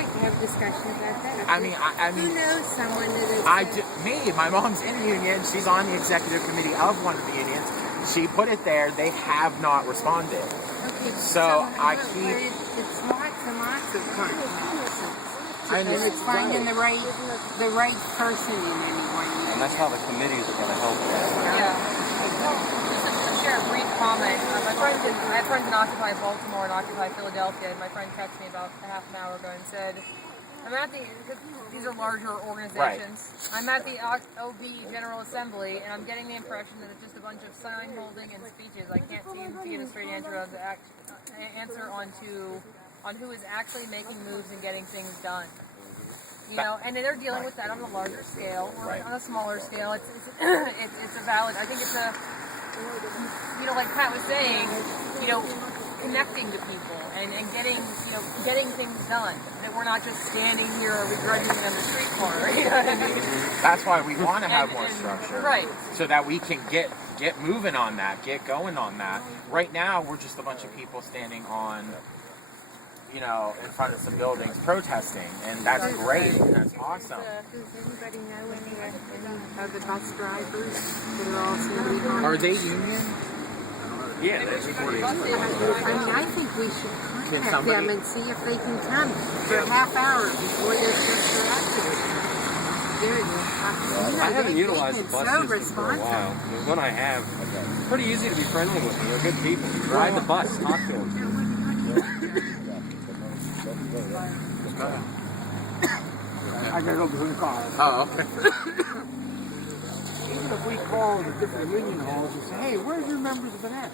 like to have discussion about that. I mean, who knows someone that is... my mom's in a union. She's on the executive committee of one of the unions. She put it there. They have not responded. Okay, so I keep... It's lots and lots of consequences. And it's finding the right person in anyone. And that's how the committees are going to help us. Yeah. Just to share a brief comment. I have friends in Occupy Baltimore and Occupy Philadelphia, and my friend texted me about a half an hour ago and said, these are larger organizations. Right. I'm at the OB General Assembly, and I'm getting the impression that it's just a bunch of sign holding and speeches. I can't seem to get a straight answer on who is actually making moves and getting things done. You know, and they're dealing with that on a larger scale or on a smaller scale. It's a valid. I think it's a, like Pat was saying, connecting to people and getting things done. That we're not just standing here or begrudging them the street corner. You know what I mean? That's why we want to have more structure, right? So that we can get moving on that, get going on that. Right now, we're just a bunch of people standing on, in front of some buildings protesting, and that's great. That's awesome. Does anybody know any of the bus drivers that are all standing on? Are they union? Yeah, that's pretty. I think we should contact them and see if they can come for a half hour before they're active. I haven't utilized the bus system for a while. When I have, it's pretty easy to be friendly with them. They're good people. Ride the bus, talk to them. I gotta go to the car. Oh, okay. Even if we call the different union halls and say, hey, where's your members of the net?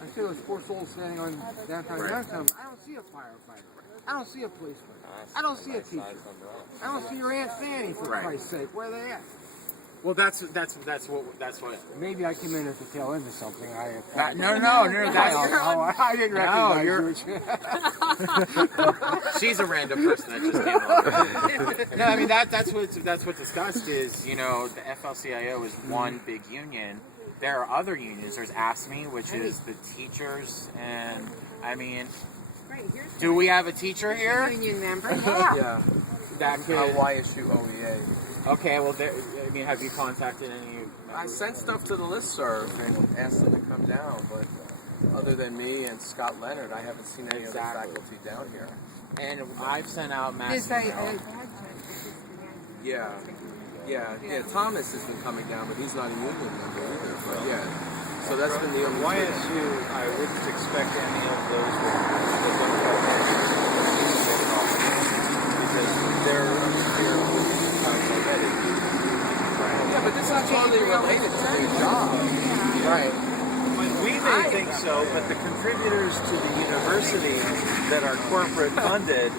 I see those poor souls standing on downtown Youngstown. I don't see a firefighter. I don't see a policeman. I don't see a teacher. I don't see your Aunt Fanny, for Christ's sake. Where are they at? Well, that's what. Maybe I came in at the tail end of something. No. That's I didn't recognize you. She's a random person that just came along. No, I mean that's what's discussed is the FLCIO is one big union. There are other unions. There's ASME, which is the teachers, and I mean, do we have a teacher here? Union member. Yeah. That could. YSU OEA. Okay, well, have you contacted any? I sent stuff to the listserv and asked them to come down, but other than me and Scott Leonard, I haven't seen any other faculty down here. And I've sent out mass. Yeah. Thomas has been coming down, but he's not a union member either. But yeah, so that's been the only. YSU, I wouldn't expect any of those because they're already. Yeah, but this is totally related to their job. Right. We may think so, but the contributors to the university that are corporate funded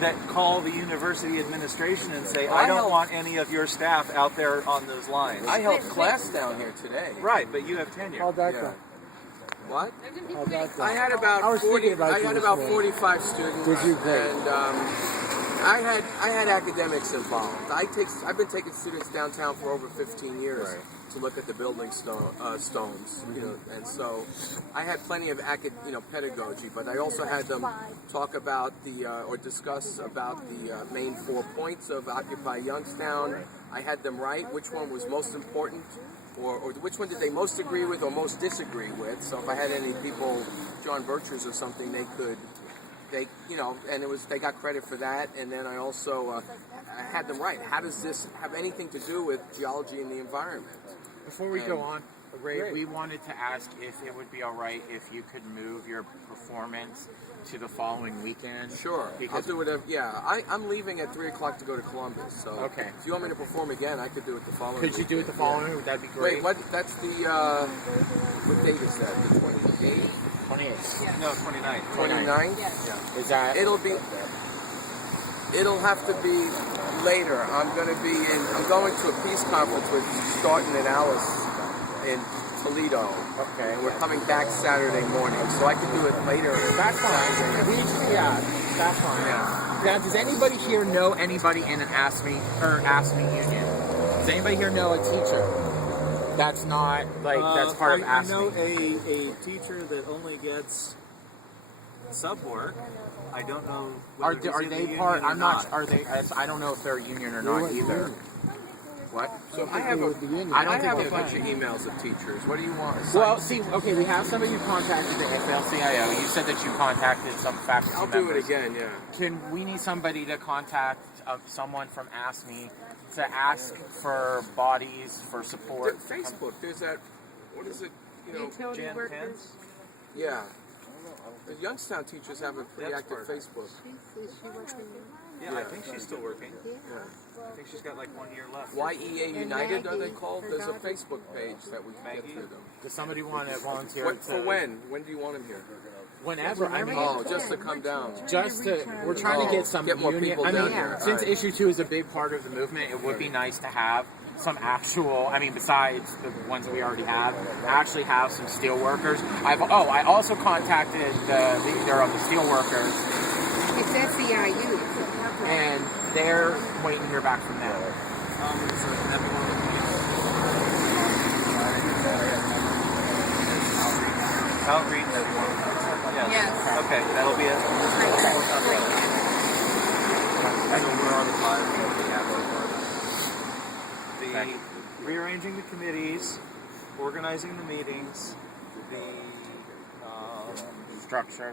that call the university administration and say, I don't want any of your staff out there on those lines. I held class down here today. Right, but you have tenure. How'd that go? What? How'd that go? I had about 45 students. Did you? And I had academics involved. I've been taking students downtown for over 15 years to look at the building stones, and so I had plenty of pedagogy. But I also had them talk about or discuss about the main 4 points of Occupy Youngstown. I had them write which one was most important, or which one did they most agree with or most disagree with. So if I had any people, John Birchers or something, they could. And they got credit for that, and then I also had them write. How does this have anything to do with geology and the environment? Before we go on, Ray, we wanted to ask if it would be all right if you could move your performance to the following weekend. Sure, I'll do it. I'm leaving at 3 o'clock to go to Columbus. So okay. If you want me to perform again, I could do it the following. Could you do it the following? Yeah. That'd be great. Wait, what? That's the what date is that? The 28th. 28th. Yeah. No, 29th. 29th? Yeah. Is that? It'll have to be later. I'm going to a peace conference with Staunton and Alice in Toledo. Okay. And we're coming back Saturday morning, so I can do it later. That's fine. That's fine. Yeah. Now, does anybody here know anybody in an ASME union? Does anybody here know a teacher? That's not, that's part of ASME. I know a teacher that only gets sub work. I don't know. Are whether he's in the they union part? or I'm not. Are they? I don't know if they're union or not You're either. union. What? So I have a, with the union. I don't I have think a they- bunch of emails of teachers. What do you want? Well, see, okay, we have somebody who contacted the AFL-CIO. You said that you contacted some faculty I'll do it members. again. Yeah. We need somebody to contact someone from ASME to ask for bodies for support. Facebook. There's that. What is it? You know. Utility Jan workers. Pence? Yeah. The Youngstown teachers have a pretty That's active part. Facebook. Is she working? Yeah, I think she's still working. Yeah. I think she's got like 1 year left. YEA United, are they Maggie, called? her There's a daughter. Facebook page that we can get Maggie? through them. Does somebody want to volunteer? What, for when? When do you want them here? Whenever. I mean, Oh, just to come down. we're trying to get some Get more union. people I mean, down here. since Alright. issue 2 is a big part of the movement, it would be nice to have some actual. I mean, besides the ones we already have, actually have some steel workers. I also contacted the leader of the steel workers, It's SEIU. and they're waiting to hear back from them. Outreach. Yes. Yes. Okay, that'll be it. The rearranging the committees, organizing the meetings, the Structure.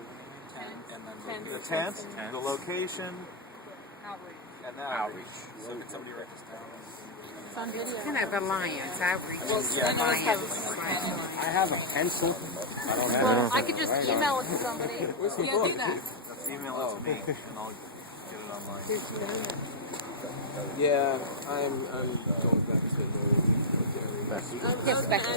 the tent, the location, Outreach. and the outreach. So can somebody write this down? It's on video. Kind of alliance, outreach. I know it's Alliance. I have a pencil. I don't have Well, I could just email it to somebody. Where's the Yeah, book? do that. Email it to me, and I'll get it online. Did you know that? Yeah, I'm going back to the Yes, Becky.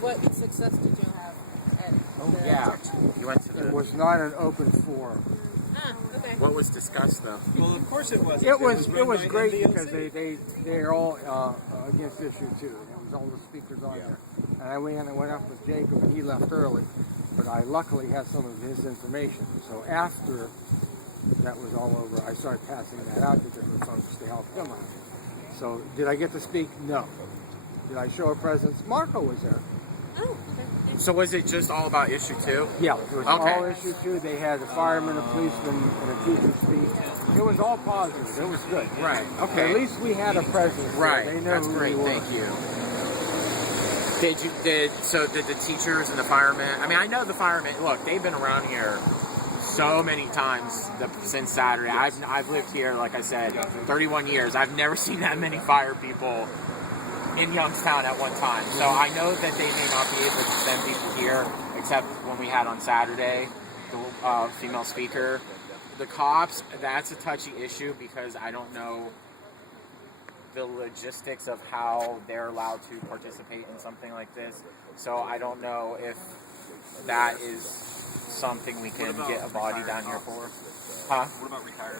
What success did you have at the Yeah, you went to It the. was not an open forum. Okay. What was discussed though? Well, of course it was. It was great because they're all against issue 2. It was all the speakers on there. And I went up with Jacob, and he left early, but I luckily had some of his information. So after that was all over, I started passing that out to different folks to help them out. So did I get to speak? No. Did I show a presence? Marco was there. So was it just all about issue 2? Yeah, it was Okay. all issue 2. They had a fireman, a policeman, and a teacher speak. It was all positive. It was good. Right. Okay. At least we had a presence. there. Right. They know That's who great. we were. Thank you. Did the teachers and the firemen? I mean, I know the firemen. Look, they've been around here so many times since Saturday. I've lived here, like I said, 31 years. I've never seen that many fire people in Youngstown at one time. So I know that they may not be able to send people here, except when we had on Saturday the female speaker. The cops, that's a touchy issue because I don't know the logistics of how they're allowed to participate in something like this. So I don't know if that is something we can get a body down here for. Huh? What about retired?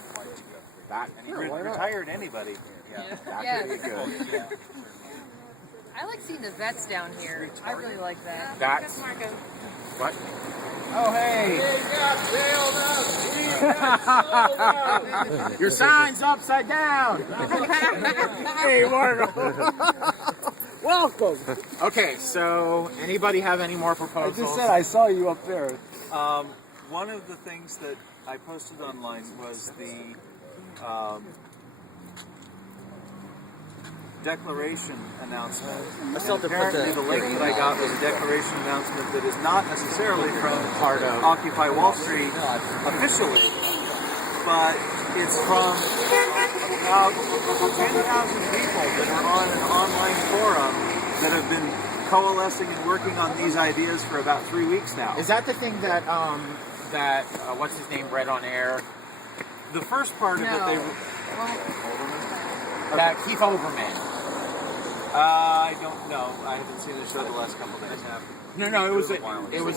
That, Retired anybody? Yeah. that could be good. I like seeing the vets down here. I really like that. That's what? Oh, hey. Your sign's upside down. Hey, Marco. Welcome. Okay, so anybody have any more I proposals? just said I saw you up there. One of the things that I posted online was the declaration announcement. Apparently, the link that I got was a declaration announcement that is not necessarily from Part of- Occupy Wall Street officially, but it's from about 10,000 people that are on an online forum that have been coalescing and working on these ideas for about 3 weeks now. Is that the thing that what's his name read on air? The first part of it, they That Keith Olbermann. I don't know. I haven't seen the show the last couple days. No, it was a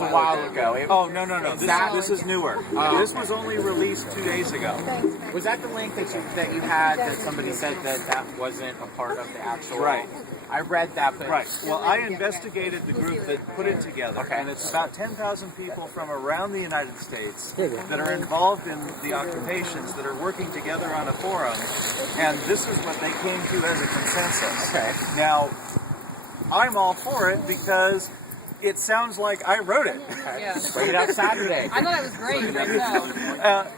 while ago. No. This is newer. This was only released 2 days ago. Was that the link that you had that somebody said that wasn't a part of the actual? Right. I read that, but Right. Well, I investigated the group that put it together, Okay. and it's about 10,000 people from around the United States that are involved in the occupations that are working together on a forum, and this is what they came to as a consensus. Okay. Now, I'm all for it because It sounds like I wrote it. Yeah. Bring it out Saturday. I thought it was great myself.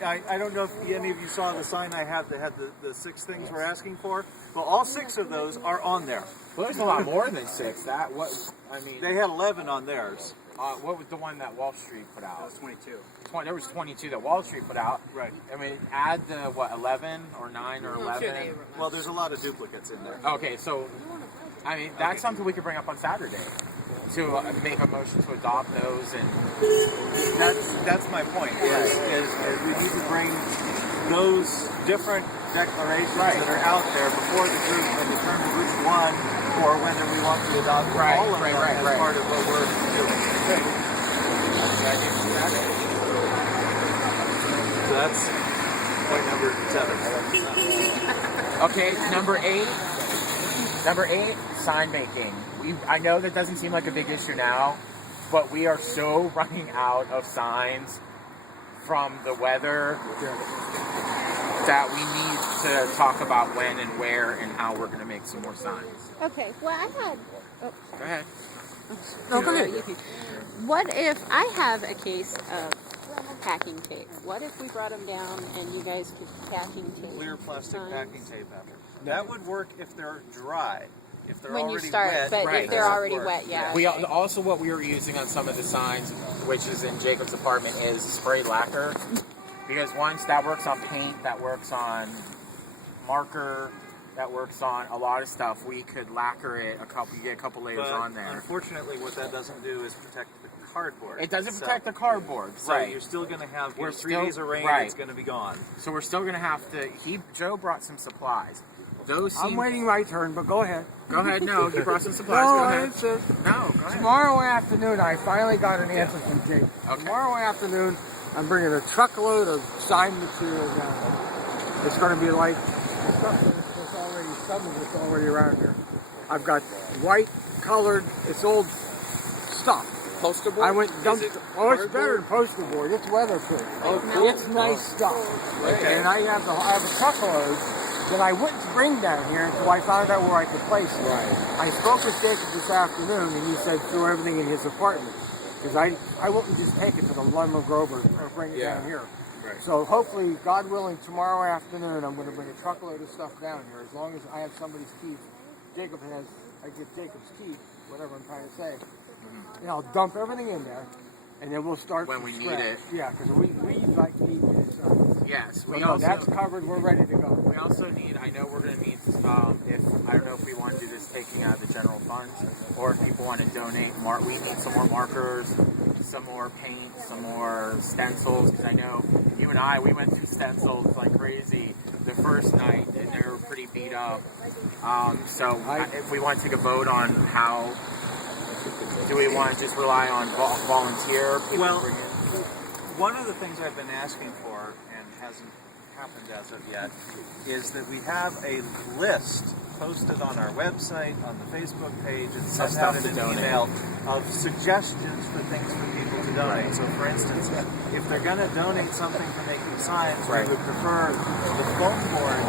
I don't know if any of you saw the sign I had that had the 6 things we're asking for. Well, all 6 of those are on there. Well, there's a lot more than 6. They had 11 on theirs. What was the one that Wall Street put out? That was 22. There was 22 that Wall Street put out. Right. I mean, add the 11 or 9 or 11. Well, there's a lot of duplicates in there. Okay, so I mean that's something we could bring up on Saturday to make a motion to adopt those, and That's my point. Is we need to bring those different declarations that are out there before the group and determine which one or whether we want to adopt all of them as part of what we're doing. So that's point number 7. Okay, number 8. Number 8, sign making. I know that doesn't seem like a big issue now, but we are so running out of signs from the weather that we need to talk about when and where and how we're going to make some more signs. Okay, well, I had. Oh, Go ahead. no, go ahead. What if I have a case of packing tape? What if we brought them down and you guys could packing tape? Clear plastic signs? packing tape after. That would work if they're dry. If they're When you already start, wet, but right, if they're that already works. wet, yeah. We okay. also, what we were using on some of the signs, which is in Jacob's apartment, is spray lacquer. Because once that works on paint, that works on marker, that works on a lot of stuff, we could lacquer it get a couple layers But on there. unfortunately, what that doesn't do is protect the cardboard. It doesn't itself. protect the cardboard, So right? you're still going to have We're 3 still- days of rain. right. It's going to be gone. So we're still gonna have to. Joe brought some supplies. Those I'm seem. waiting my turn, but go ahead. Go ahead. No, you brought some supplies. No, Go I ahead. didn't say. No, go ahead. Tomorrow afternoon, I finally got an answer from Jake. Okay. Tomorrow afternoon, I'm bringing a truckload of sign material down here. It's going to be like stuff that's already, some of it's already around here. I've got white, colored, it's old stuff. Poster board? I went and dumped. Is it Oh, it's cardboard? better than poster board. It's weatherproof. Oh, cool. It's nice stuff. Okay. And I have a truckload that I wouldn't bring down here until I found out where I could place it. Right. I spoke with Jacob this afternoon, and he said throw everything in his apartment because I wouldn't just take it to the Lundman Grove or bring it down here. Right. So hopefully, God willing, tomorrow afternoon I'm going to bring a truckload of stuff down here as long as I have somebody's keys. I get Jacob's key, whatever I'm trying to say. And I'll dump everything in there, and then we'll start When from we need scratch. it. Yeah, because we like need it. So. Yes, Well, we no, also. that's covered. We're ready to go. We also need. I know we're going to need. If I don't know if we want to do this taking out of the general fund, or if people want to donate. We need some more markers, some more paint, some more stencils. Because I know you and we went through stencils like crazy the first night, and they were pretty beat up. If we want to take a vote on how. Do we want to just rely on volunteer people? Well, to bring in? one of the things I've been asking for and hasn't happened as of yet is that we have a list posted on our website, on the Facebook page, and sent out in an email of suggestions for things for people to donate. So, for instance, if they're going to donate something for making signs, we would prefer the foam board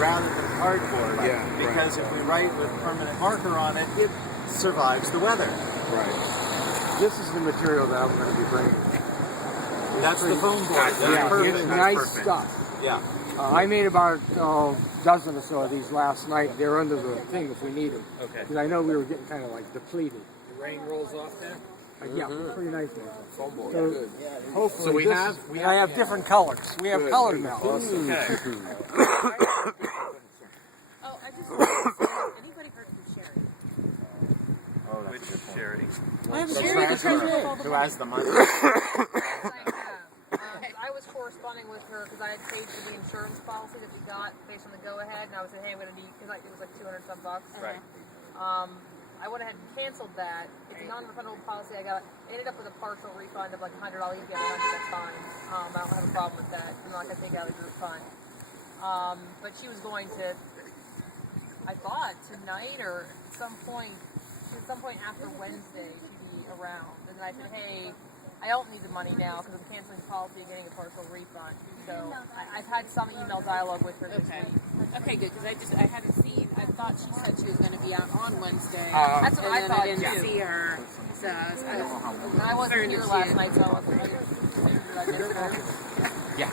rather than cardboard. Because if we write with permanent marker on it, it survives the weather. Right. This is the material that I'm going to be bringing. That's the foam board. Yeah, Perfect. it's That's nice perfect. stuff. Yeah. I made about a dozen or so of these last night. They're under the thing if we need them. Okay. Because I know we were getting kind of like depleted. The rain rolls off there? Yeah, pretty nice. Man. Foam board. So Good. hopefully, So we this- have- and I have different colors. We have colors now. Okay. Oh, I just anybody heard from Sherry? Oh, that's Which a good point. charity? I'm That's Sherry, the right. treasurer of all the Who has the money? I was corresponding with her because I had paid for the insurance policy that we got based on the go-ahead, and I was saying, hey, I'm going to need, because it was like $200 some bucks. Right. I went ahead and canceled that. It's a non-refundable policy. I ended up with a partial refund of like $100. I'll even get $100. That's fine. I don't have a problem with that. I'm not going to take out a group fund. But she was going to, I thought tonight or at some point after Wednesday to be around. And I said, hey, I don't need the money now because I'm canceling the policy and getting a partial refund. So I've had some email dialogue with her this week. Okay, good, because I hadn't seen, I thought she said she was going to be out on Wednesday. That's what and I then thought I didn't too. see her. I wasn't here last night, so I wasn't here. Yeah.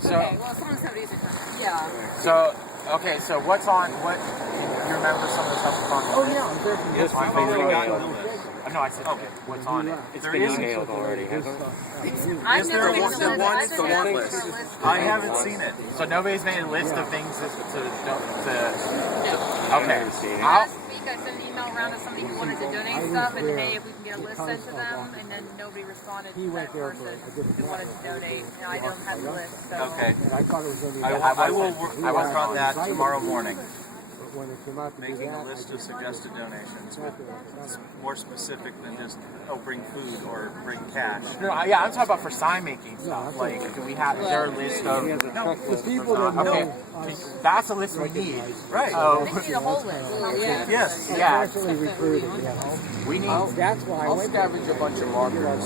So, Okay, well, someone said these are yeah. so what's on, what, can you remember some of the stuff that's on? Oh yeah, I'm there from Yes, this. I've already gotten the list. No, I said, what's on it? It's been emailed already, hasn't it? I've Is never there been one- to the the one- I've the been one to list? the list. I haven't seen it. So nobody's made a list of things to okay. Last week I sent an email around to somebody who wanted to donate stuff, and hey, if we can get a list sent to them, and then nobody responded to that person who wanted to donate, and I don't have the list. So. Okay. And I thought it was only I will work on that tomorrow morning. But when it came out to do Making a that, list of suggested donations, but it's more specific than just bring food or bring cash. No, yeah, I'm talking about for sign making stuff. Like, do we have? Is there a list of? the people that know, Okay, that's a list we need. Right. So They need a whole list. Yeah. Yes. yeah, actually recruited. Yeah. we need. That's why I I'll went scavenge a bunch of markers.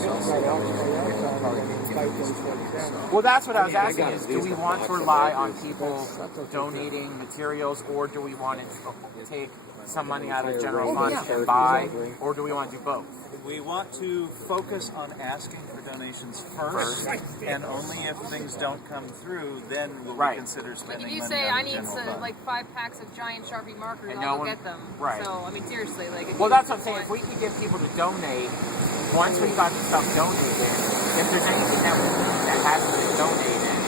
Well, that's what I was asking: is do we want to rely on people donating materials, or do we want to take some money out of the general fund and buy, or do we want to do both? We want to focus on asking for donations first, and only if things don't come through, then will we consider Like spending if you money say on I the need general some, fund. like 5 packs of giant Sharpie markers, And I'll no go one- get them. right. So I mean, seriously, like. If Well, you that's what I'm saying. want- If we could get people to donate, once we got the stuff donated, if there's anything that we need that hasn't been donated,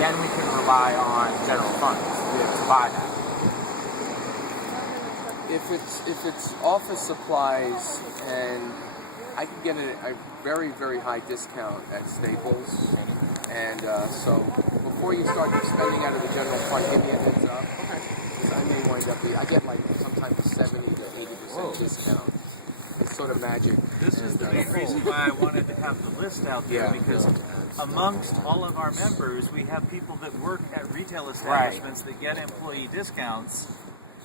then we can rely on general funds to buy that. If it's office supplies, and I can get a very, very high discount at Staples, and so before you start spending out of the general fund, give me a heads up. Because I may wind up, I get like sometimes a 70 to 80% discount. It's sort of magic. This is the main reason why I wanted to have the list out there, because amongst all of our members, we have people that work at retail establishments that get employee discounts,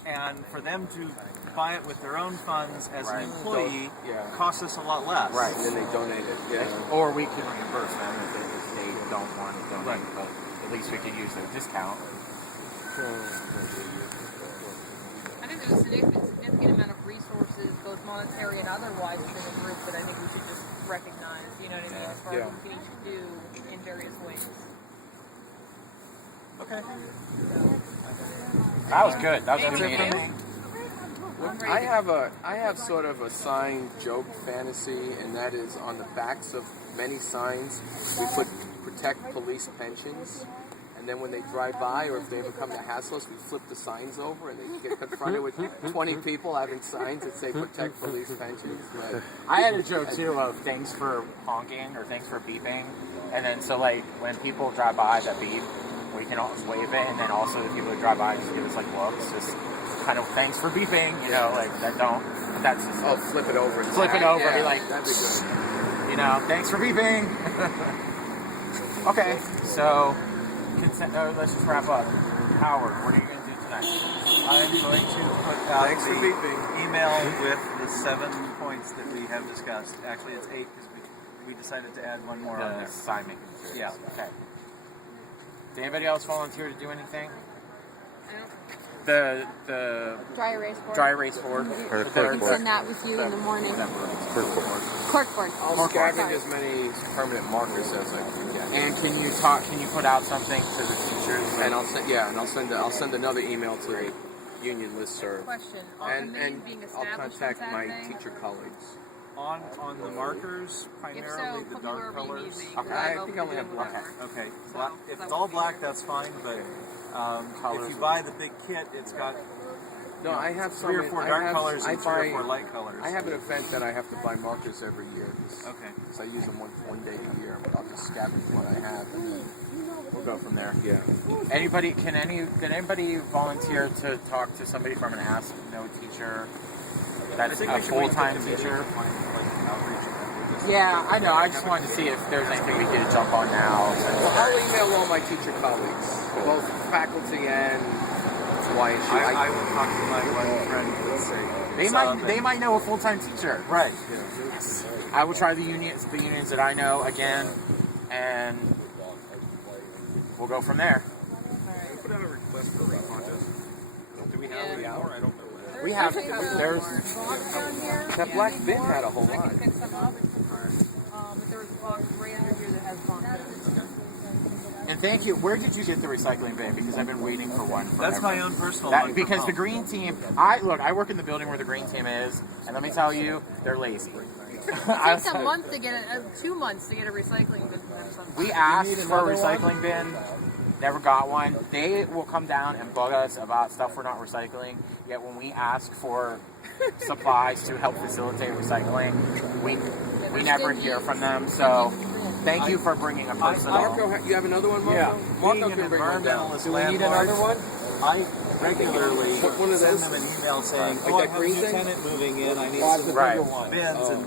and for them to buy it with their own funds as an employee costs us a lot less. Right, and then they donate it. Yeah. Or we can reimburse them if they don't want to donate, but at least we could use their discount. I think there's a significant amount of resources, both monetary and otherwise, within the group that I think we should just recognize. You know what I mean? As far as what we can each do in various ways. Okay. That was good. That was a good Anything meeting. I have sort of a sign joke fantasy, and that is on the backs of many signs we put protect police pensions, and then when they drive by or if they ever come to hassle us, we flip the signs over and they get confronted with 20 people having signs that say protect police pensions. But I had a joke too of things for honking or things for beeping, and then so like when people drive by that beep, we can always wave it, and then also the people that drive by just give us like looks, just kind of thanks for beeping, you know, like that don't. That's just flip it over. And flip it over, yeah, be like, that'd be good. you know, thanks for beeping. Okay, so let's just wrap up. Howard, what are you going to do tonight? I'm going to put out Thanks for the beeping. email with the 7 points that we have discussed. Actually, it's 8 because we decided to add one more on The there. sign making materials. Yeah. Okay. Did anybody else volunteer to do anything? I don't. The Dry erase board. dry erase board. I can send that with you in the morning. Corkboard. I'll scavenge as many permanent markers as I can get. And can you put out something to the teachers? And I'll send another email to the union listserv. Question. And being I'll established on contact my Saturday? teacher colleagues. On the markers, If primarily so, the put me dark wherever you colors. need me. Okay. I think I only have black. Okay. So, Black, if it's all black, that's fine. But if you buy the big kit, it's got No, I have 3 or 4 dark colors and 3 or 4 light colors. I have an event that I have to buy markers every year. Okay. Because I use them one day a year. But I'll just scavenge what I have. And then We'll go from there. yeah. Can anybody volunteer to talk to somebody from an Ask No teacher? That's a full-time teacher. Yeah, I know. I just wanted to see if there's anything we could jump on now. Well, I'll email all my teacher colleagues, both faculty and YSU. I will talk to my one friend. Let's say They might know a full-time teacher. right. I will try the unions that I know again, and we'll go from there. Alright. Put out a request for a contest. Do we have any more? I don't know. We have, there's, box down here. That black bin had a whole I lot. can pick some up. But there was a box right under here that has boxes. and thank you. Where did you get the recycling bin? Because I've been waiting for one. That's forever. my own personal That, one. because from the home. green team, I work in the building where the green team is, and let me tell you, they're lazy. It takes a month to get 2 months to get a recycling bin from them sometimes. We asked for a recycling bin, never got one. They will come down and bug us about stuff we're not recycling. Yet when we ask for supplies to help facilitate recycling, we never hear from them. So thank you for bringing a personal. Marco, you have another one, Marco? Yeah, Marco being an can bring one down. environmentalist Do we need landlord, another one? I regularly One of send those? them an email saying, Like "Oh, I that have a green new thing? tenant moving in. I need Oh, some right. bins, and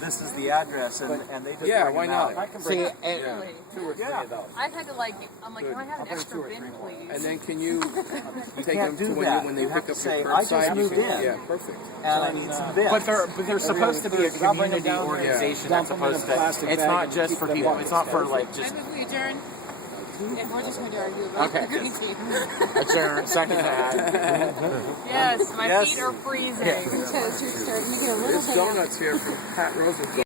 this is the address, and they just Yeah, bring why them not? out. See, Really? 2 or 3 Yeah. of those. I've had to I'm like, can I have an extra bin, please? And then can you take can't them to do when that. when they You pick have up to say, your "I just curbside? You moved can, in." yeah, perfect. And I need some bins. but they're supposed to be a community organization that's Dump them in a supposed to. plastic It's bag not and just keep for them people. in. It's not for like just we adjourn. If we're just going to argue about Okay. the green team. adjourn. Second that. Yes, my Yes. feet are freezing. Because you're starting to get a little There's bit. donuts here from Pat Rosenthal.